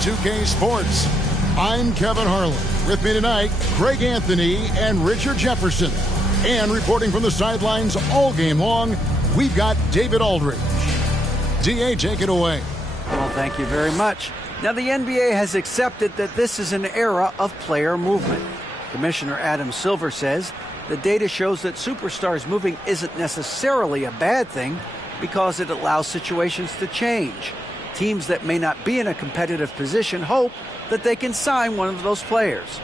2K Sports. I'm Kevin Harlan. With me tonight, Greg Anthony and Richard Jefferson. And reporting from the sidelines all game long, we've got David Aldridge. DA, take it away. Well, thank you very much. Now, the NBA has accepted that this is an era of player movement. Commissioner Adam Silver says the data shows that superstars moving isn't necessarily a bad thing because it allows situations to change. Teams that may not be in a competitive position hope that they can sign one of those players.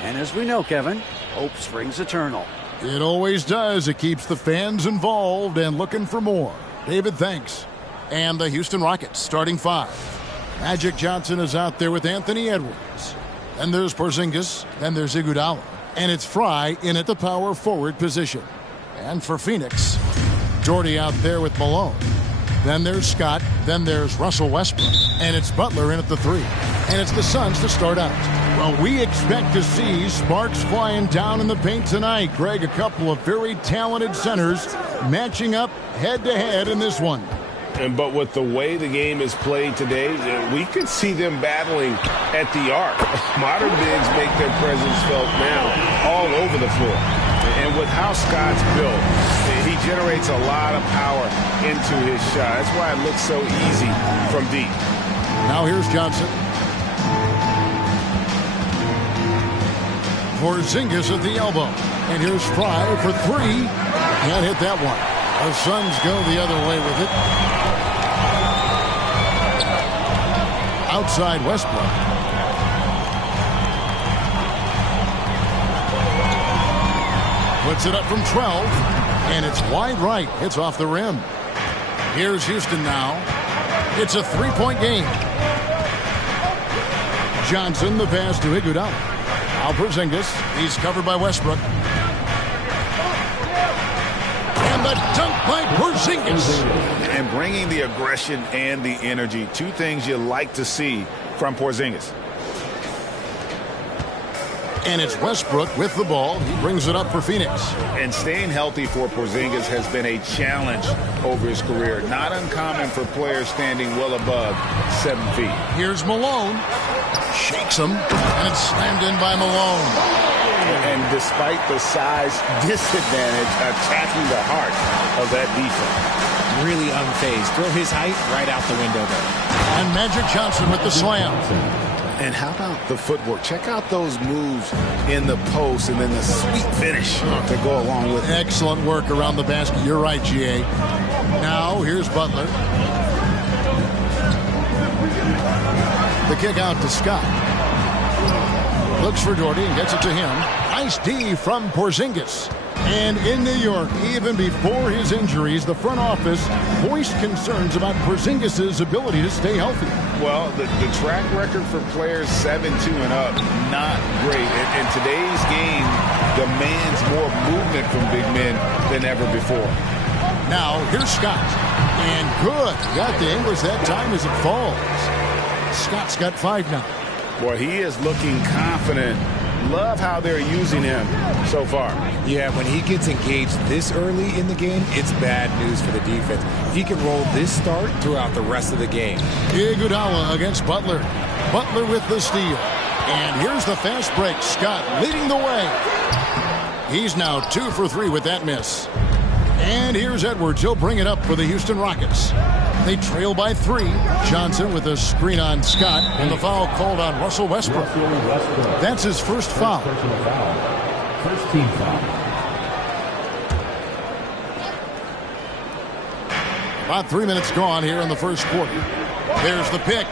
And as we know, Kevin, hope springs eternal. It always does. It keeps the fans involved and looking for more. David, thanks. And the Houston Rockets starting five. Magic Johnson is out there with Anthony Edwards. Then there's Porzingis. Then there's Iguodala. And it's Fry in at the power forward position. And for Phoenix, Jordy out there with Malone. Then there's Scott. Then there's Russell Westbrook. And it's Butler in at the three. And it's the Suns to start out. Well, we expect to see sparks flying down in the paint tonight. Greg, a couple of very talented centers matching up head-to-head in this one. But with the way the game is played today, we could see them battling at the arc. Modern bigs make their presence felt now all over the floor. And with how Scott's built, he generates a lot of power into his shot. That's why it looks so easy from deep. Now here's Johnson. Porzingis at the elbow. And here's Fry for three. Can't hit that one. The Suns go the other way with it. Outside Westbrook. Puts it up from 12. And it's wide right. Hits off the rim. Here's Houston now. It's a three-point game. Johnson, the pass to Iguodala. Now Porzingis. He's covered by Westbrook. And the dunk by Porzingis. And bringing the aggression and the energy. Two things you like to see from Porzingis. And it's Westbrook with the ball. He brings it up for Phoenix. And staying healthy for Porzingis has been a challenge over his career. Not uncommon for players standing well above 7 feet. Here's Malone. Shakes him. And it's slammed in by Malone. And despite the size disadvantage, attacking the heart of that defense. Really unfazed. Throw his height right out the window there. And Magic Johnson with the slam. And how about the footwork? Check out those moves in the post and then the sweet finish to go along with it. Excellent work around the basket. You're right, GA. Now, here's Butler. The kick out to Scott. Looks for Doherty and gets it to him. Nice D from Porzingis. And in New York, even before his injuries, the front office voiced concerns about Porzingis' ability to stay healthy. Well, the track record for players 7-2 and up, not great. And today's game demands more movement from big men than ever before. Now, here's Scott. And good. Got the English that time as it falls. Scott's got 5 now. Boy, he is looking confident. Love how they're using him so far. Yeah, when he gets engaged this early in the game, it's bad news for the defense. He can roll this start throughout the rest of the game. Iguodala against Butler. Butler with the steal. And here's the fast break. Scott leading the way. He's now 2 for 3 with that miss. And here's Edwards. He'll bring it up for the Houston Rockets. They trail by 3. Johnson with a screen on Scott. And the foul called on Russell Westbrook. That's his first foul. First team foul. About 3 minutes gone here in the first quarter. There's the pick.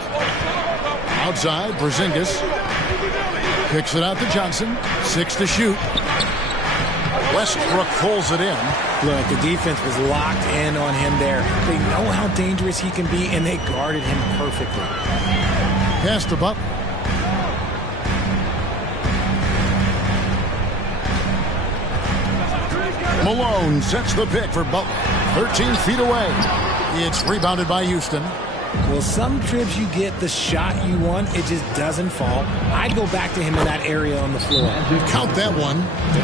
Outside, Porzingis. Kicks it out to Johnson. 6 to shoot. Westbrook pulls it in. Look, the defense was locked in on him there. They know how dangerous he can be, and they guarded him perfectly. Pass to Butler. Malone sets the pick for Butler. 13 feet away. It's rebounded by Houston. Well, some trips you get the shot you want, it just doesn't fall. I'd go back to him in that area on the floor. Count that one.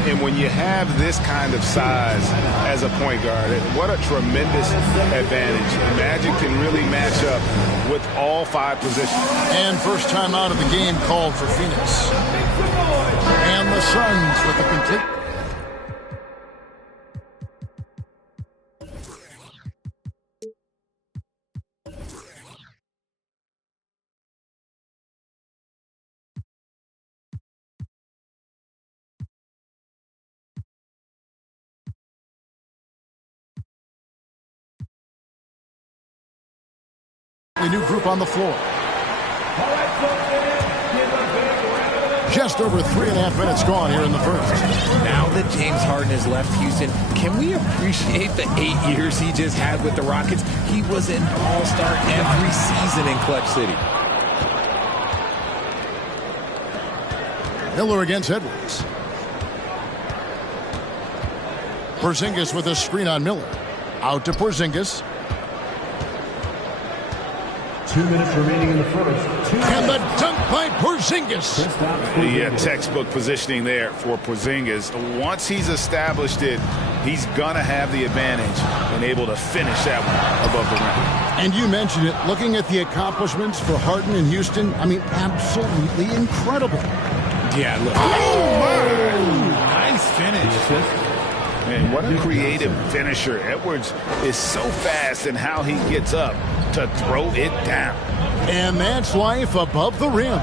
And when you have this kind of size as a point guard, what a tremendous advantage. Magic can really match up with all 5 positions. And first time out of the game called for Phoenix. And the Suns with the complete. A new group on the floor. Just over 3.5 minutes gone here in the first. Now that James Harden has left Houston, can we appreciate the 8 years he just had with the Rockets? He was an all-star every season in Clutch City. Miller against Edwards. Porzingis with a screen on Miller. Out to Porzingis. 2 minutes remaining in the first. And the dunk by Porzingis. Yeah, textbook positioning there for Porzingis. Once he's established it, he's going to have the advantage and able to finish that one above the rim. And you mentioned it, looking at the accomplishments for Harden in Houston, I mean, absolutely incredible. Yeah, look. Oh, Nice finish. And what a creative finisher. Edwards is so fast in how he gets up to throw it down. And that's life above the rim,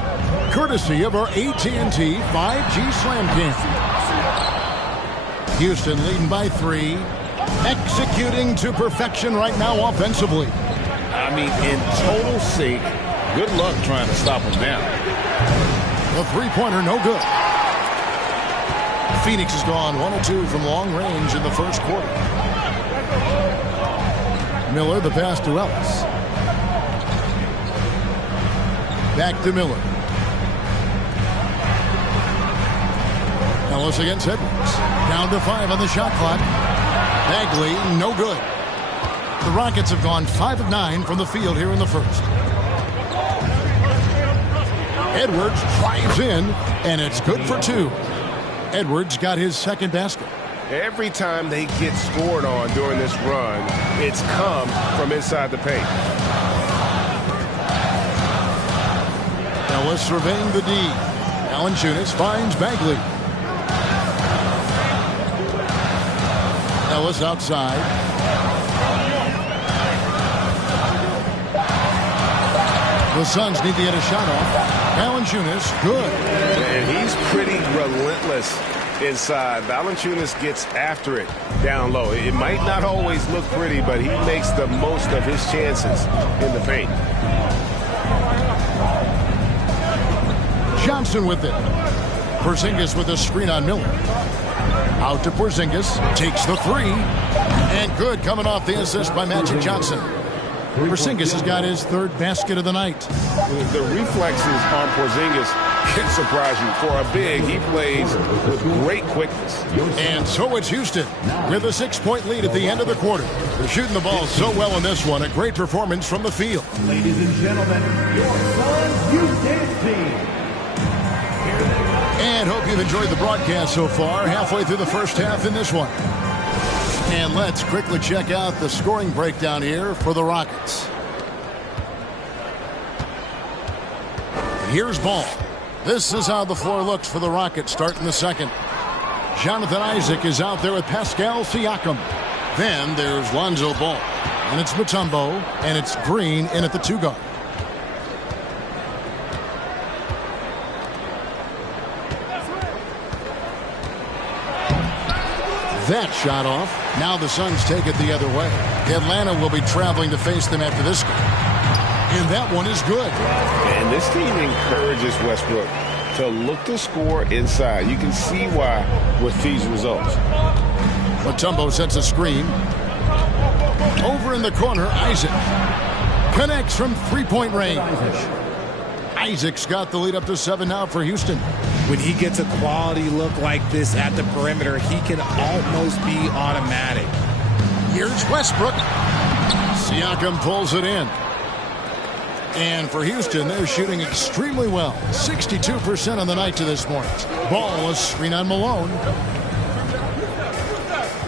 courtesy of our AT&T 5G Slam Cam. Houston leading by 3, executing to perfection right now offensively. I mean, in total sync. Good luck trying to stop him down. The three-pointer, no good. Phoenix has gone 1 of 2 from long range in the first quarter. Miller, the pass to Ellis. Back to Miller. Ellis against Edwards. Down to 5 on the shot clock. Bagley, no good. The Rockets have gone 5 of 9 from the field here in the first. Edwards drives in, and it's good for 2. Edwards got his second basket. Every time they get scored on during this run, it's come from inside the paint. Ellis surveying the D. Valanciunas finds Bagley. Ellis outside. The Suns need to get a shot off. Valanciunas, good. And he's pretty relentless inside. Valanciunas gets after it down low. It might not always look pretty, but he makes the most of his chances in the paint. Johnson with it. Porzingis with a screen on Miller. Out to Porzingis. Takes the 3. And good coming off the assist by Magic Johnson. Porzingis has got his 3rd basket of the night. The reflexes on Porzingis can surprise you. For a big, he plays with great quickness. And so it's Houston with a 6-point lead at the end of the quarter. They're shooting the ball so well in this one. A great performance from the field. Ladies and gentlemen, your Suns Houston team. And hope you've enjoyed the broadcast so far. Halfway through the first half in this one. And let's quickly check out the scoring breakdown here for the Rockets. Here's Ball. This is how the floor looks for the Rockets starting the second. Jonathan Isaac is out there with Pascal Siakam. Then there's Lonzo Ball. And it's Mutombo. And it's Green in at the 2 guard. That shot off. Now the Suns take it the other way. Atlanta will be traveling to face them after this game. And that one is good. And this team encourages Westbrook to look to score inside. You can see why with these results. Mutombo sets a screen. Over in the corner, Isaac. Connects from 3-point range. Isaac's got the lead up to 7 now for Houston. When he gets a quality look like this at the perimeter, he can almost be automatic. Here's Westbrook. Siakam pulls it in. And for Houston, they're shooting extremely well. 62% on the night to this point. Ball, a screen on Malone.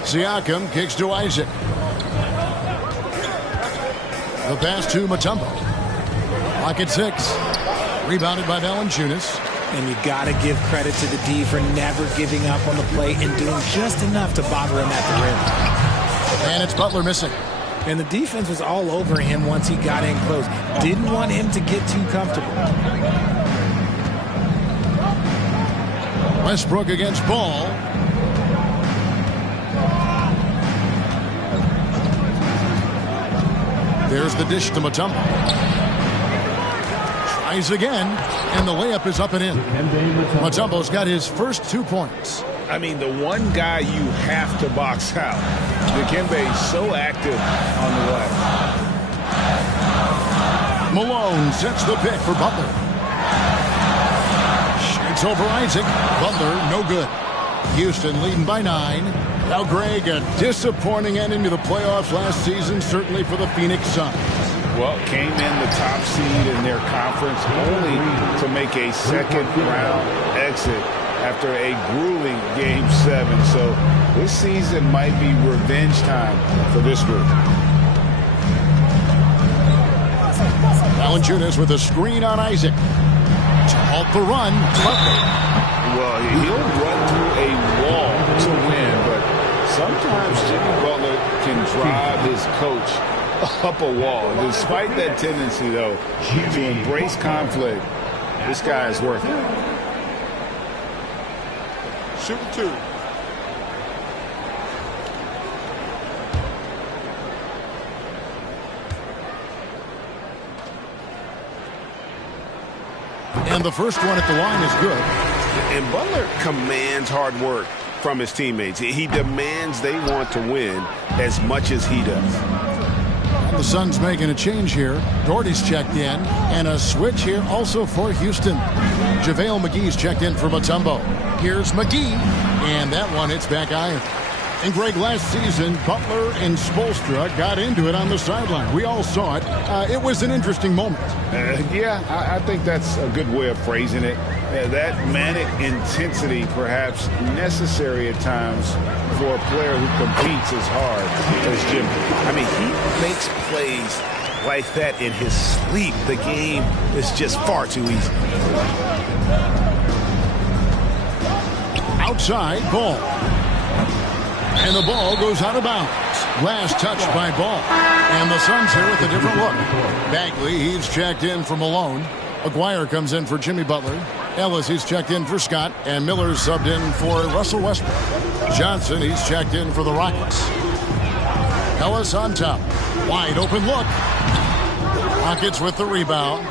Siakam kicks to Isaac. The pass to Mutombo. Clock at 6. Rebounded by Valanciunas. And you got to give credit to the D for never giving up on the play and doing just enough to bother him at the rim. And it's Butler missing. And the defense was all over him once he got in close. Didn't want him to get too comfortable. Westbrook against Ball. There's the dish to Mutombo. Tries again, and the layup is up and in. Mutombo's got his first 2 points. I mean, the one guy you have to box out. Dikembe so active on the left. Malone sets the pick for Butler. Shoots over Isaac. Butler, no good. Houston leading by 9. Now, Greg, a disappointing ending to the playoffs last season, certainly for the Phoenix Suns. Well, came in the top seed in their conference only to make a second-round exit after a grueling Game 7. So this season might be revenge time for this group. Valanciunas with a screen on Isaac. To halt the run, Butler. Well, he'll run through a wall to win, but sometimes Jimmy Butler can drive his coach up a wall. Despite that tendency, though, to embrace conflict, this guy is worth it. Shoot 2. And the first one at the line is good. And Butler commands hard work from his teammates. He demands they want to win as much as he does. The Suns making a change here. Doherty's checked in. And a switch here also for Houston. JaVale McGee's checked in for Mutombo. Here's McGee. And that one hits back iron. And Greg, last season, Butler and Spoelstra got into it on the sideline. We all saw it. It was an interesting moment. Yeah, I think that's a good way of phrasing it. That manic intensity perhaps necessary at times for a player who competes as hard as Jimmy. I mean, he makes plays like that in his sleep. The game is just far too easy. Outside, Ball. And the ball goes out of bounds. Last touch by Ball. And the Suns here with a different look. Bagley, he's checked in for Malone. Aguirre comes in for Jimmy Butler. Ellis, he's checked in for Scott. And Miller's subbed in for Russell Westbrook. Johnson, he's checked in for the Rockets. Ellis on top. Wide open look. Rockets with the rebound.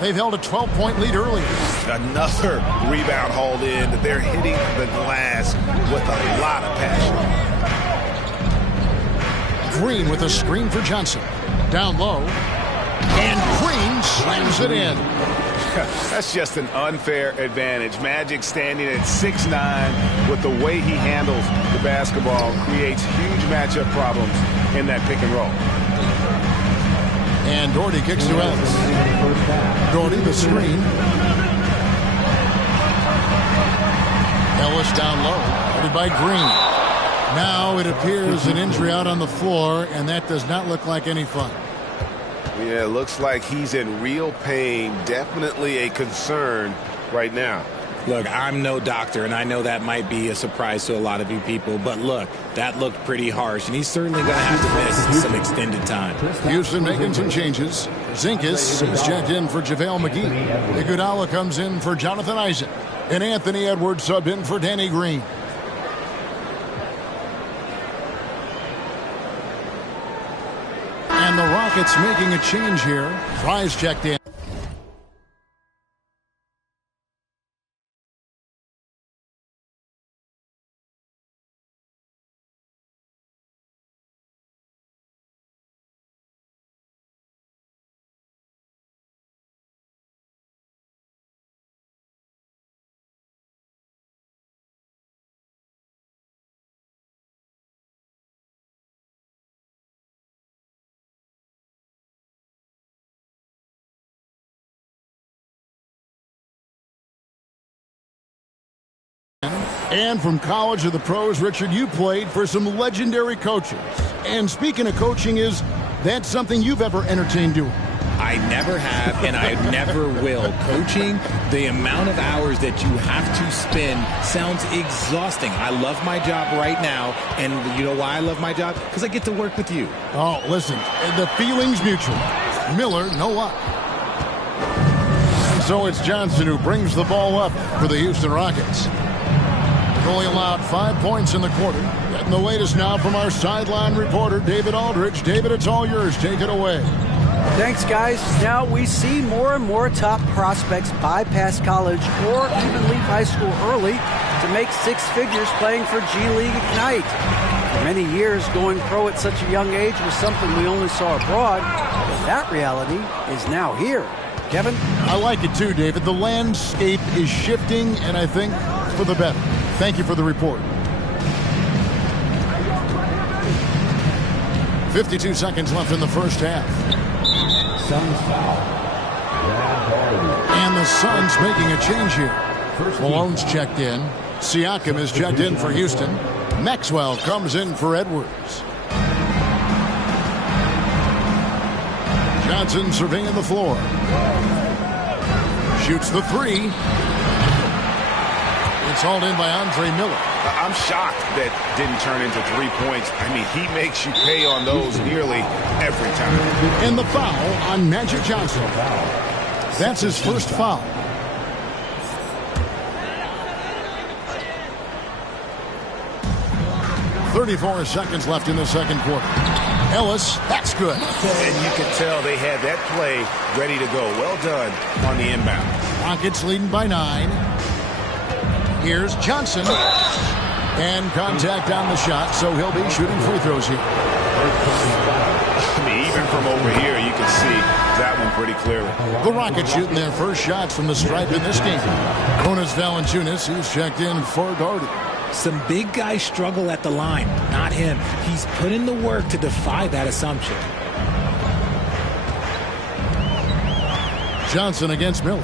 They've held a 12-point lead earlier. Another rebound hauled in. They're hitting the glass with a lot of passion. Green with a screen for Johnson. Down low. And Green slams it in. That's just an unfair advantage. Magic standing at 6'9", with the way he handles the basketball, creates huge matchup problems in that pick and roll. And Doherty kicks to Ellis. Doherty the screen. Ellis down low. Headed by Green. Now it appears an injury out on the floor, and that does not look like any fun. Yeah, it looks like he's in real pain. Definitely a concern right now. Look, I'm no doctor, and I know that might be a surprise to a lot of you people, but look, that looked pretty harsh, and he's certainly going to have to miss some extended time. Houston making some changes. Zinkas is checked in for JaVale McGee. Iguodala comes in for Jonathan Isaac. And Anthony Edwards subbed in for Danny Green. And the Rockets making a change here. Fry's checked in. And from college to the pros, Richard, you played for some legendary coaches. And speaking of coaching, is that something you've ever entertained doing? I never have, and I never will. Coaching, the amount of hours that you have to spend sounds exhausting. I love my job right now, and you know why I love my job? Because I get to work with you. Oh, listen, the feeling's mutual. Miller, no luck. And so it's Johnson who brings the ball up for the Houston Rockets. They've only allowed 5 points in the quarter. Getting the latest now from our sideline reporter, David Aldridge. David, it's all yours. Take it away. Thanks, guys. Now we see more and more top prospects bypass college or even leave high school early to make six figures playing for G League Ignite. For many years, going pro at such a young age was something we only saw abroad, but that reality is now here. Kevin? I like it too, David. The landscape is shifting, and I think for the better. Thank you for the report. 52 seconds left in the first half. Suns foul. And the Suns making a change here. Malone's checked in. Siakam is checked in for Houston. Maxwell comes in for Edwards. Johnson surveying the floor. Shoots the three. It's hauled in by Andre Miller. I'm shocked that didn't turn into 3 points. I mean, he makes you pay on those nearly every time. And the foul on Magic Johnson. That's his first foul. .34 seconds left in the second quarter. Ellis, that's good. And you could tell they had that play ready to go. Well done on the inbound. Rockets leading by 9. Here's Johnson. And contact on the shot, so he'll be shooting free throws here. I mean, even from over here, you can see that one pretty clearly. The Rockets shooting their first shots from the stripe in this game. Jonas Valanciunas, who's checked in for Gardy. Some big guys struggle at the line, not him. He's put in the work to defy that assumption. Johnson against Miller.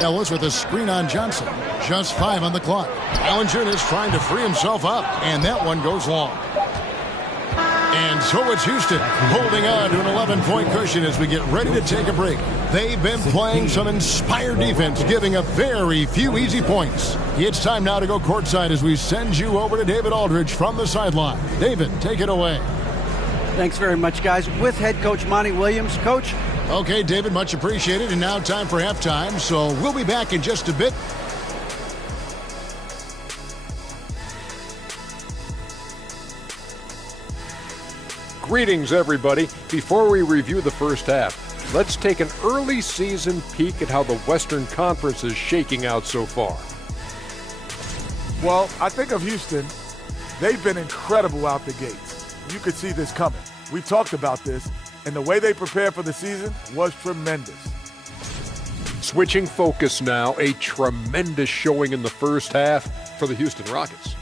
Ellis with a screen on Johnson. Just 5 on the clock. Valanciunas trying to free himself up, and that one goes long. And so it's Houston holding on to an 11-point cushion as we get ready to take a break. They've been playing some inspired defense, giving up very few easy points. It's time now to go courtside as we send you over to David Aldridge from the sideline. David, take it away. Thanks very much, guys. With head coach Monty Williams. Coach? Okay, David, much appreciated. And now time for halftime, so we'll be back in just a bit. Greetings, everybody. Before we review the first half, let's take an early season peek at how the Western Conference is shaking out so far. Well, I think of Houston. They've been incredible out the gates. You could see this coming. We talked about this, and the way they prepared for the season was tremendous. Switching focus now, a tremendous showing in the first half for the Houston Rockets.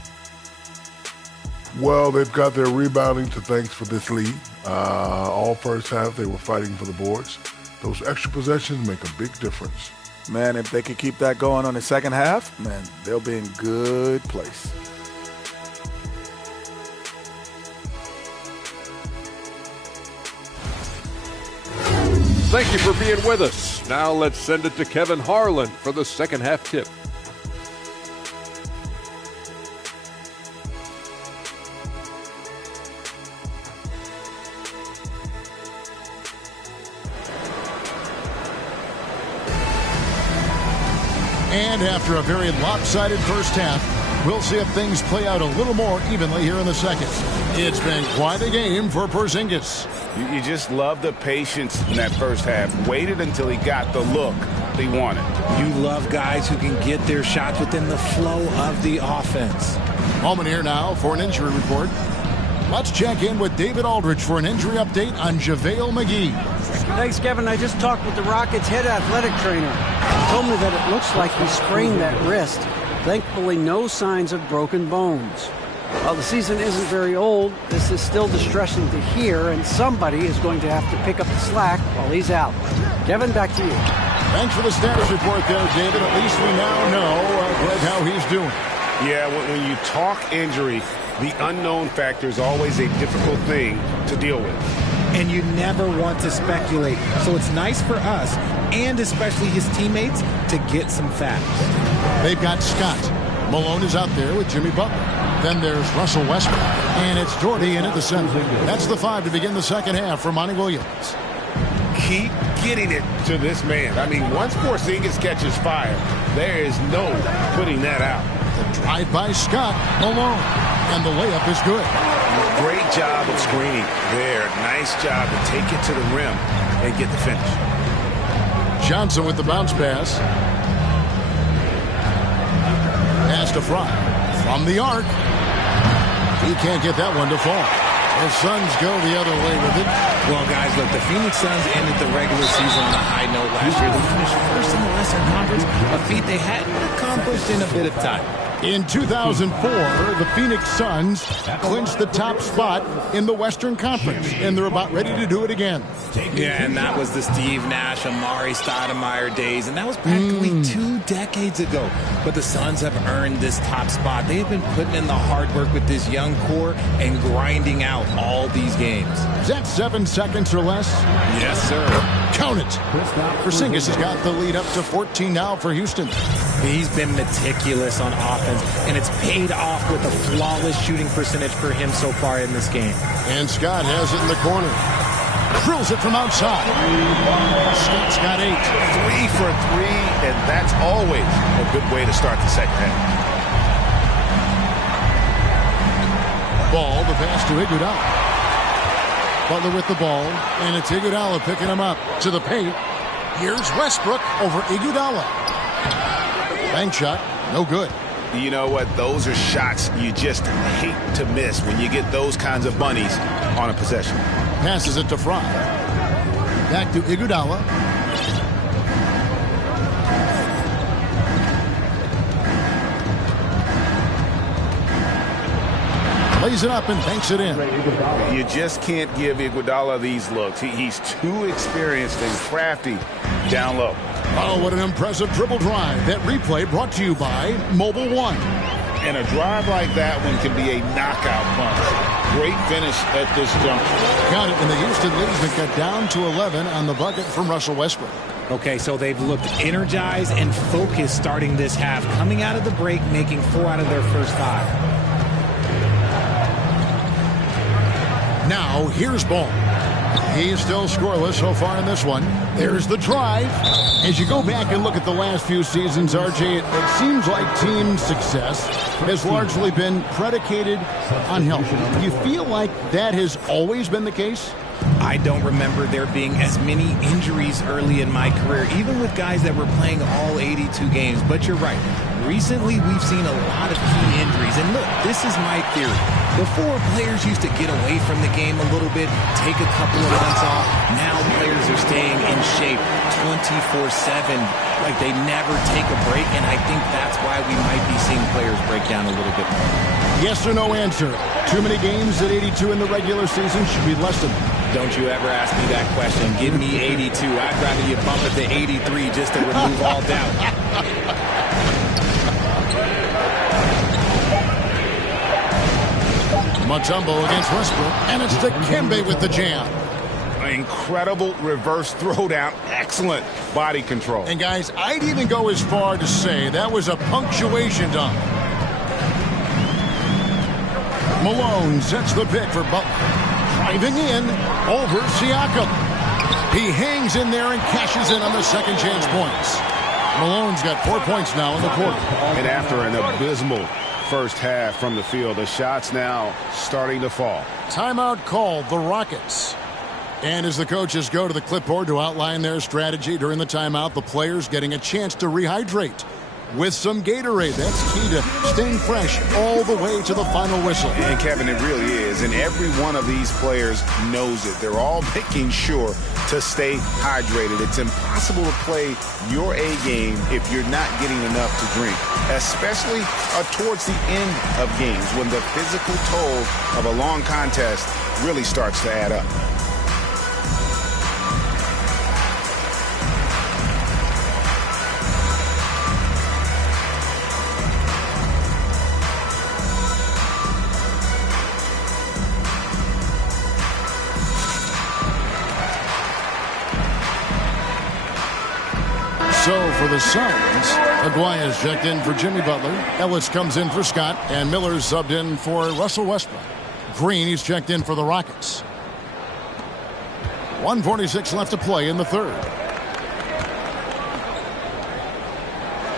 Well, they've got their rebounding to thanks for this lead. All first half, they were fighting for the boards. Those extra possessions make a big difference. Man, if they could keep that going on the second half, man, they'll be in good place. Thank you for being with us. Now let's send it to Kevin Harlan for the second half tip. And after a very lopsided first half, we'll see if things play out a little more evenly here in the second. It's been quite a game for Porzingis. You just love the patience in that first half. Waited until he got the look he wanted. You love guys who can get their shots within the flow of the offense. Moment here now for an injury report. Let's check in with David Aldridge for an injury update on JaVale McGee. Thanks, Kevin. I just talked with the Rockets' head athletic trainer. He told me that it looks like he sprained that wrist. Thankfully, no signs of broken bones. Well, the season isn't very old. This is still distressing to hear, and somebody is going to have to pick up the slack while he's out. Kevin, back to you. Thanks for the status report there, David. At least we now know, Greg, how he's doing. Yeah, when you talk injury, the unknown factor is always a difficult thing to deal with. And you never want to speculate. So it's nice for us, and especially his teammates, to get some facts. They've got Scott. Malone is out there with Jimmy Butler. Then there's Russell Westbrook. And it's Jordy in at the center. That's the 5 to begin the second half for Monty Williams. Keep getting it to this man. I mean, once Porzingis catches fire, there is no putting that out. The drive by Scott. Malone. And the layup is good. Great job of screening there. Nice job to take it to the rim and get the finish. Johnson with the bounce pass. Pass to Fry. From the arc. He can't get that one to fall. The Suns go the other way with it. Well, guys, look, the Phoenix Suns ended the regular season on a high note last year. They finished first in the Western Conference, a feat they hadn't accomplished in a bit of time. In 2004, the Phoenix Suns clinched the top spot in the Western Conference, and they're about ready to do it again. Yeah, and that was the Steve Nash, Amari Stoudemire days, and that was practically 2 decades ago. But the Suns have earned this top spot. They have been putting in the hard work with this young core and grinding out all these games. Is that 7 seconds or less? Yes, sir. Count it. Porzingis has got the lead up to 14 now for Houston. He's been meticulous on offense, and it's paid off with a flawless shooting percentage for him so far in this game. And Scott has it in the corner. Drills it from outside. Scott's got 8. 3 for 3, and that's always a good way to start the second half. Ball, the pass to Iguodala. Butler with the ball, and it's Iguodala picking him up to the paint. Here's Westbrook over Iguodala. Bank shot, no good. You know what? Those are shots you just hate to miss when you get those kinds of bunnies on a possession. Passes it to Fry. Back to Iguodala. Lays it up and banks it in. You just can't give Iguodala these looks. He's too experienced and crafty down low. Oh, what an impressive dribble drive. That replay brought to you by Mobile One. And a drive like that one can be a knockout punch. Great finish at this juncture. Got it, and the Houston leads been cut down to 11 on the bucket from Russell Westbrook. Okay, so they've looked energized and focused starting this half, coming out of the break, making 4 out of their first 5. Now, here's Ball. He's still scoreless so far in this one. There's the drive. As you go back and look at the last few seasons, RJ, it seems like team success has largely been predicated on health. Do you feel like that has always been the case? I don't remember there being as many injuries early in my career, even with guys that were playing all 82 games. But you're right. Recently, we've seen a lot of key injuries. And look, this is my theory. Before, players used to get away from the game a little bit, take a couple of months off. Now players are staying in shape 24/7, like they never take a break, and I think that's why we might be seeing players break down a little bit more. Yes or no answer. Too many games at 82 in the regular season should be lessened. Don't you ever ask me that question. Give me 82. I'd rather you bump it to 83 just to remove all doubt. Mutombo against Westbrook, and it's Dikembe with the jam. Incredible reverse throwdown. Excellent body control. And guys, I'd even go as far to say that was a punctuation dunk. Malone sets the pick for Butler. Driving in over Siakam. He hangs in there and cashes in on the second chance points. Malone's got 4 points now in the quarter. And after an abysmal first half from the field, the shots now starting to fall. Timeout called, the Rockets. And as the coaches go to the clipboard to outline their strategy during the timeout, the players getting a chance to rehydrate. with some Gatorade. That's key to staying fresh all the way to the final whistle. And Kevin, it really is. And every one of these players knows it. They're all making sure to stay hydrated. It's impossible to play your A game if you're not getting enough to drink, especially towards the end of games when the physical toll of a long contest really starts to add up. So for the Suns, Aguaya's checked in for Jimmy Butler. Ellis comes in for Scott, and Miller's subbed in for Russell Westbrook. Green, he's checked in for the Rockets. 1:46 left to play in the third.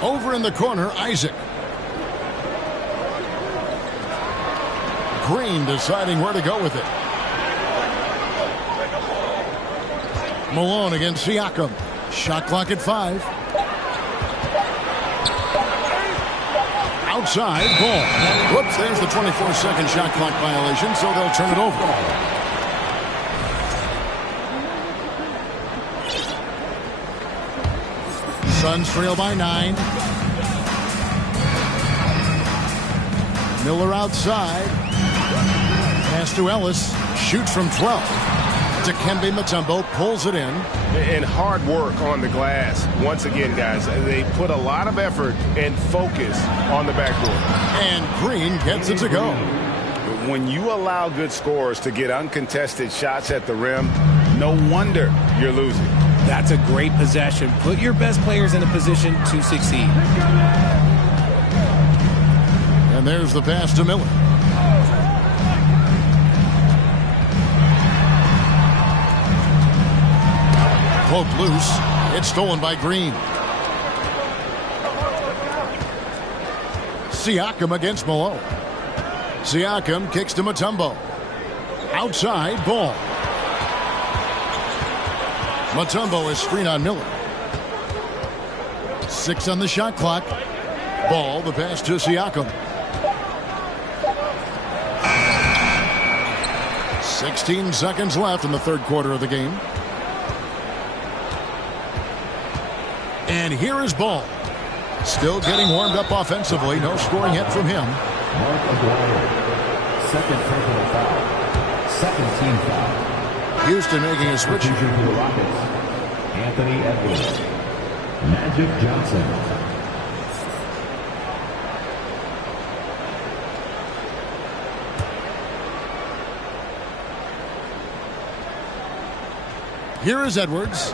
Over in the corner, Isaac. Green deciding where to go with it. Malone against Siakam. Shot clock at 5. Outside, ball. Whoops, there's the 24-second shot clock violation, so they'll turn it over. Suns trail by 9. Miller outside. Pass to Ellis. Shoots from 12. Dikembe Mutombo pulls it in. And hard work on the glass. Once again, guys, they put a lot of effort and focus on the backboard. And Green gets it to go. When you allow good scorers to get uncontested shots at the rim, no wonder you're losing. That's a great possession. Put your best players in a position to succeed. And there's the pass to Miller. Poked loose. It's stolen by Green. Siakam against Malone. Siakam kicks to Mutombo. Outside, ball. Mutombo is screen on Miller. 6 on the shot clock. Ball, the pass to Siakam. 16 seconds left in the third quarter of the game. And here is Ball. Still getting warmed up offensively. No scoring yet from him. Mark Aguirre. Second personal foul. Second team foul. Houston making a switch. For the Rockets, Anthony Edwards. Magic Johnson. Here is Edwards.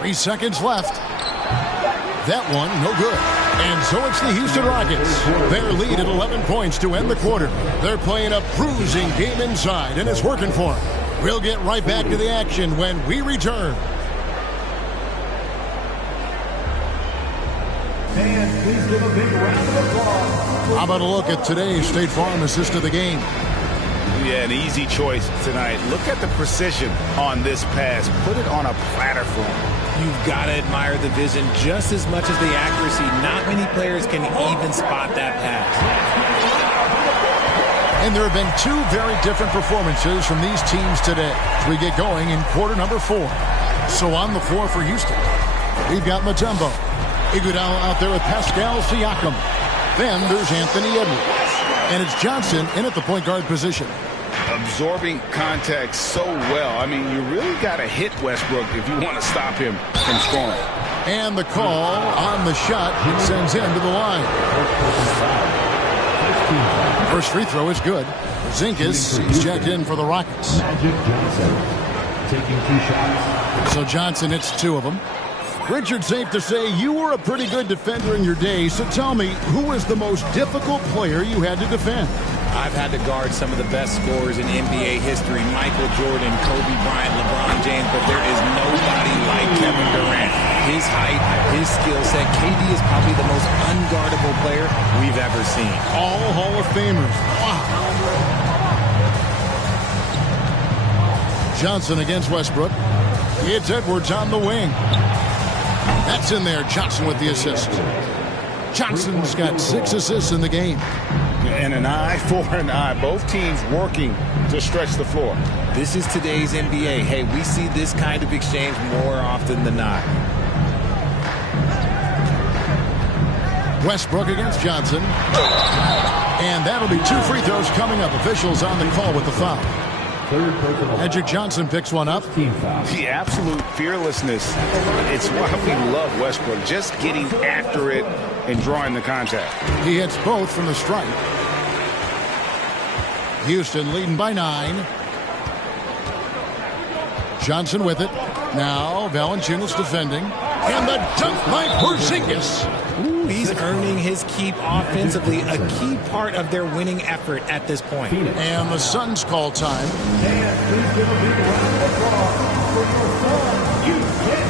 3 seconds left. That one, no good. And so it's the Houston Rockets. Their lead at 11 points to end the quarter. They're playing a bruising game inside, and it's working for them. We'll get right back to the action when we return. And please give a big round of applause. How about a look at today's State Farm assist of the game? Yeah, an easy choice tonight. Look at the precision on this pass. Put it on a platter for him. You've got to admire the vision just as much as the accuracy. Not many players can even spot that pass. And there have been 2 very different performances from these teams today as we get going in quarter number 4. So on the floor for Houston, we've got Mutombo. Iguodala out there with Pascal Siakam. Then there's Anthony Edwards. And it's Johnson in at the point guard position. Absorbing contact so well. I mean, you really got to hit Westbrook if you want to stop him from scoring. And the call on the shot sends him to the line. First free throw is good. Zinkas, he's checked in for the Rockets. Magic Johnson taking 2 shots. So Johnson hits 2 of them. Richard, safe to say you were a pretty good defender in your day. So tell me, who was the most difficult player you had to defend? I've had to guard some of the best scorers in NBA history. Michael Jordan, Kobe Bryant, LeBron James, but there is nobody like Kevin Durant. His height, his skill set. KD is probably the most unguardable player we've ever seen. All Hall of Famers. Wow. Johnson against Westbrook. It's Edwards on the wing. That's in there. Johnson with the assist. Johnson's got 6 assists in the game. And an eye for an eye. Both teams working to stretch the floor. This is today's NBA. Hey, we see this kind of exchange more often than not. Westbrook against Johnson. And that'll be 2 free throws coming up. Officials on the call with the foul. Magic Johnson picks one up. The absolute fearlessness. It's why we love Westbrook. Just getting after it and drawing the contact. He hits both from the stripe. Houston leading by 9. Johnson with it. Now Valanciunas defending. And the dunk by Porzingis. He's earning his keep offensively, a key part of their winning effort at this point. And the Suns call time. And please give a big round of applause for your son, Houston.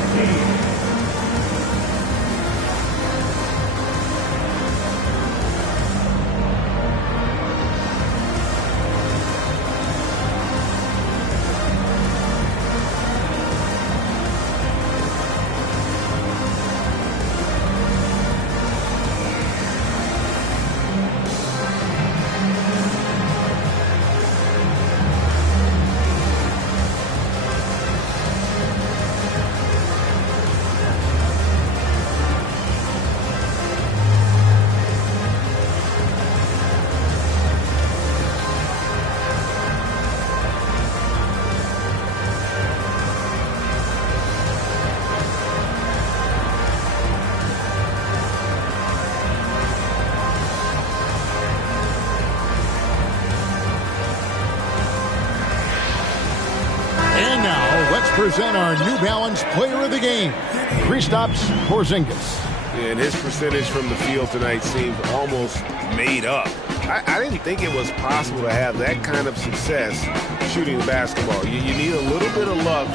Present our New Balance Player of the Game, Kristaps Porzingis. And his percentage from the field tonight seems almost made up. I didn't think it was possible to have that kind of success shooting the basketball. You need a little bit of luck,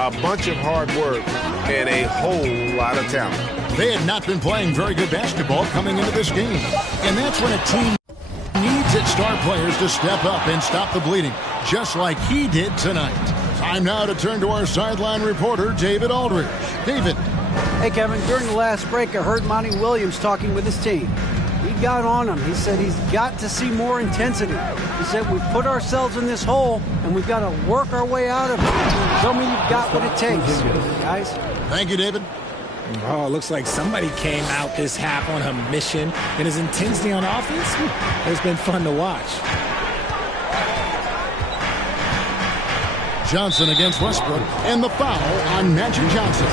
a bunch of hard work, and a whole lot of talent. They had not been playing very good basketball coming into this game. And that's when a team needs its star players to step up and stop the bleeding, just like he did tonight. Time now to turn to our sideline reporter, David Aldridge. David. Hey, Kevin, during the last break, I heard Monty Williams talking with his team. He got on him. He said he's got to see more intensity. He said we've put ourselves in this hole, and we've got to work our way out of it. Show me you've got what it takes, guys. Thank you, David. Oh, it looks like somebody came out this half on a mission, and his intensity on offense, it's been fun to watch. Johnson against Westbrook, and the foul on Magic Johnson.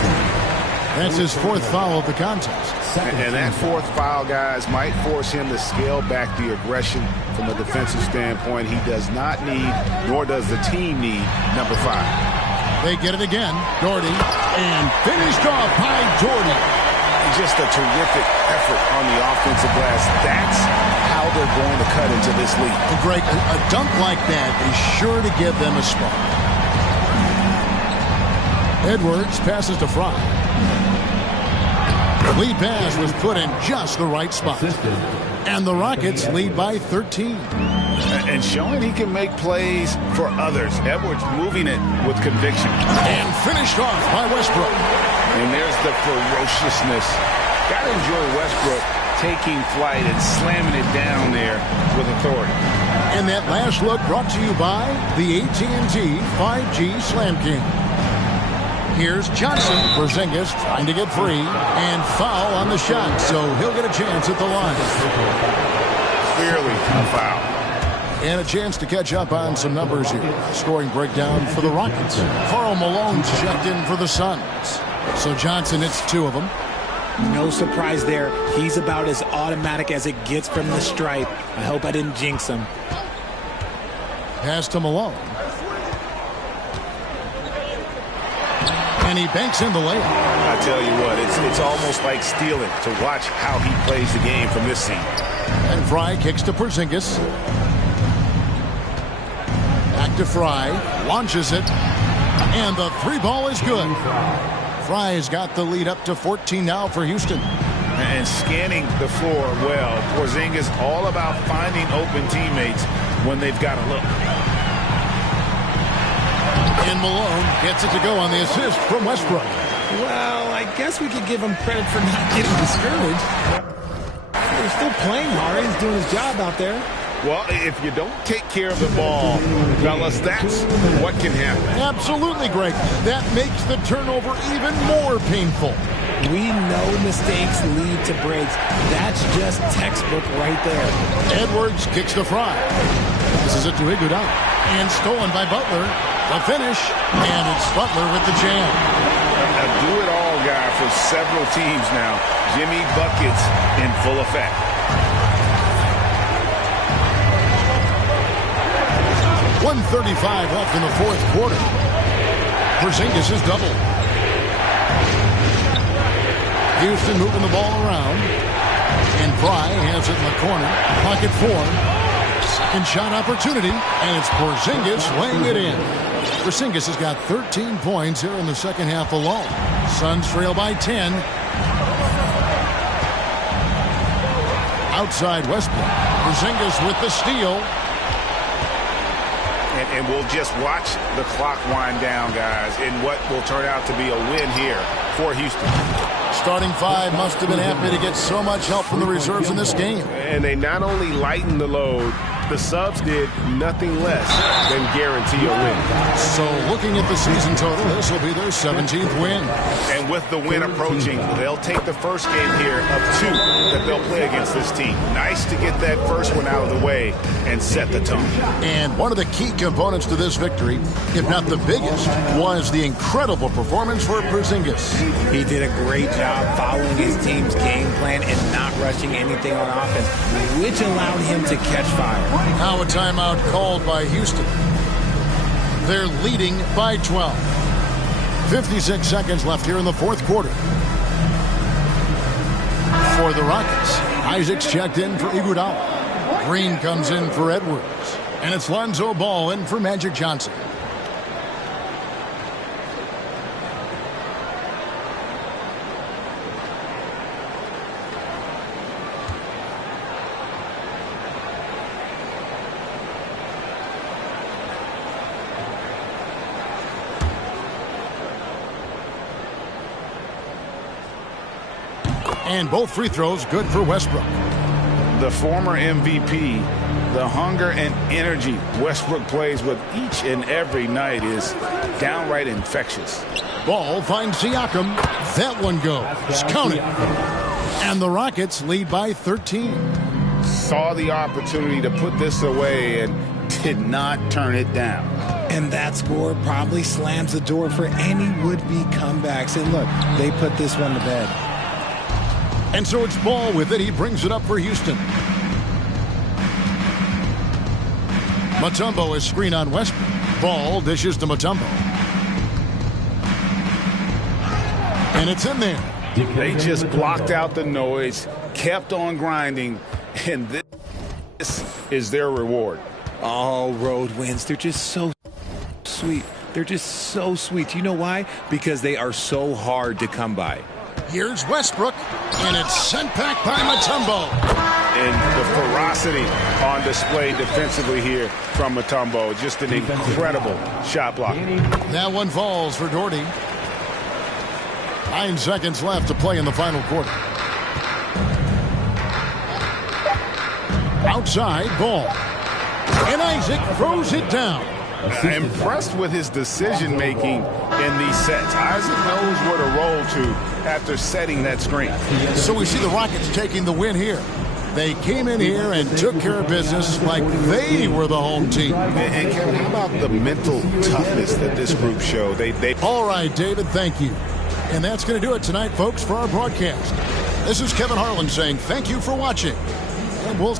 That's his 4th foul of the contest. And that 4th foul, guys, might force him to scale back the aggression from a defensive standpoint. He does not need, nor does the team need, number 5. They get it again. Doherty, and finished off by Doherty. Just a terrific effort on the offensive glass. That's how they're going to cut into this lead. Greg, a dunk like that is sure to give them a spark. Edwards passes to Fry. The lead pass was put in just the right spot. And the Rockets lead by 13. And showing he can make plays for others. Edwards moving it with conviction. And finished off by Westbrook. And there's the ferociousness. Gotta enjoy Westbrook taking flight and slamming it down there with authority. And that last look brought to you by the AT&T 5G Slam King. Here's Johnson. Porzingis trying to get free. And foul on the shot, so he'll get a chance at the line. Clearly a foul. And a chance to catch up on some numbers here. Scoring breakdown for the Rockets. Karl Malone's checked in for the Suns. So Johnson hits 2 of them. No surprise there. He's about as automatic as it gets from the stripe. I hope I didn't jinx him. Pass to Malone. And he banks in the layup. I tell you what, it's almost like stealing to watch how he plays the game from this seat. And Fry kicks to Porzingis. Back to Fry. Launches it. And the 3 ball is good. Fry's got the lead up to 14 now for Houston. And scanning the floor well. Porzingis all about finding open teammates when they've got a look. And Malone gets it to go on the assist from Westbrook. Well, I guess we could give him credit for not getting discouraged. He's still playing hard. He's doing his job out there. Well, if you don't take care of the ball, fellas, that's what can happen. Absolutely, Greg. That makes the turnover even more painful. We know mistakes lead to breaks. That's just textbook right there. Edwards kicks the fry. This is it to Iguodala. And stolen by Butler. The finish. And it's Butler with the jam. A do-it-all guy for several teams now. Jimmy buckets in full effect. .135 left in the fourth quarter. Porzingis is doubled. Houston moving the ball around. And Fry has it in the corner. Pocket four. Second shot opportunity. And it's Porzingis laying it in. Porzingis has got 13 points here in the second half alone. Suns trail by 10. Outside Westbrook. Porzingis with the steal. And we'll just watch the clock wind down, guys, in what will turn out to be a win here for Houston. Starting five must have been happy to get so much help from the reserves in this game. And they not only lightened the load, the subs did nothing less than guarantee a win. So looking at the season total, this will be their 17th win. And with the win approaching, they'll take the first game here of two that they'll play against this team. Nice to get that first one out of the way and set the tone. And one of the key components to this victory, if not the biggest, was the incredible performance for Porzingis. He did a great job following his team's game plan and not rushing anything on offense, which allowed him to catch fire. Now a timeout called by Houston. They're leading by 12. 56 seconds left here in the fourth quarter. For the Rockets, Isaacs checked in for Iguodala. Green comes in for Edwards. And it's Lonzo Ball in for Magic Johnson. And both free throws good for Westbrook. The former MVP, the hunger and energy Westbrook plays with each and every night is downright infectious. Ball finds Siakam. That one goes. Count it. And the Rockets lead by 13. Saw the opportunity to put this away and did not turn it down. And that score probably slams the door for any would-be comebacks. And look, they put this one to bed. And so it's Ball with it. He brings it up for Houston. Mutombo is screen on Westbrook. Ball dishes to Mutombo. And it's in there. They just blocked out the noise, kept on grinding, and this is their reward. All road wins. They're just so sweet. They're just so sweet. You know why? Because they are so hard to come by. Here's Westbrook, and it's sent back by Mutombo. And the ferocity on display defensively here from Mutombo. Just an incredible shot block. That one falls for Doherty. 9 seconds left to play in the final quarter. Outside, Ball. And Isaac throws it down. Impressed with his decision-making in these sets. Isaac knows where to roll to after setting that screen. So we see the Rockets taking the win here. They came in here and took care of business like they were the home team. And Kevin, how about the mental toughness that this group showed? All right, David, thank you. And that's going to do it tonight, folks, for our broadcast. This is Kevin Harlan saying thank you for watching. And we'll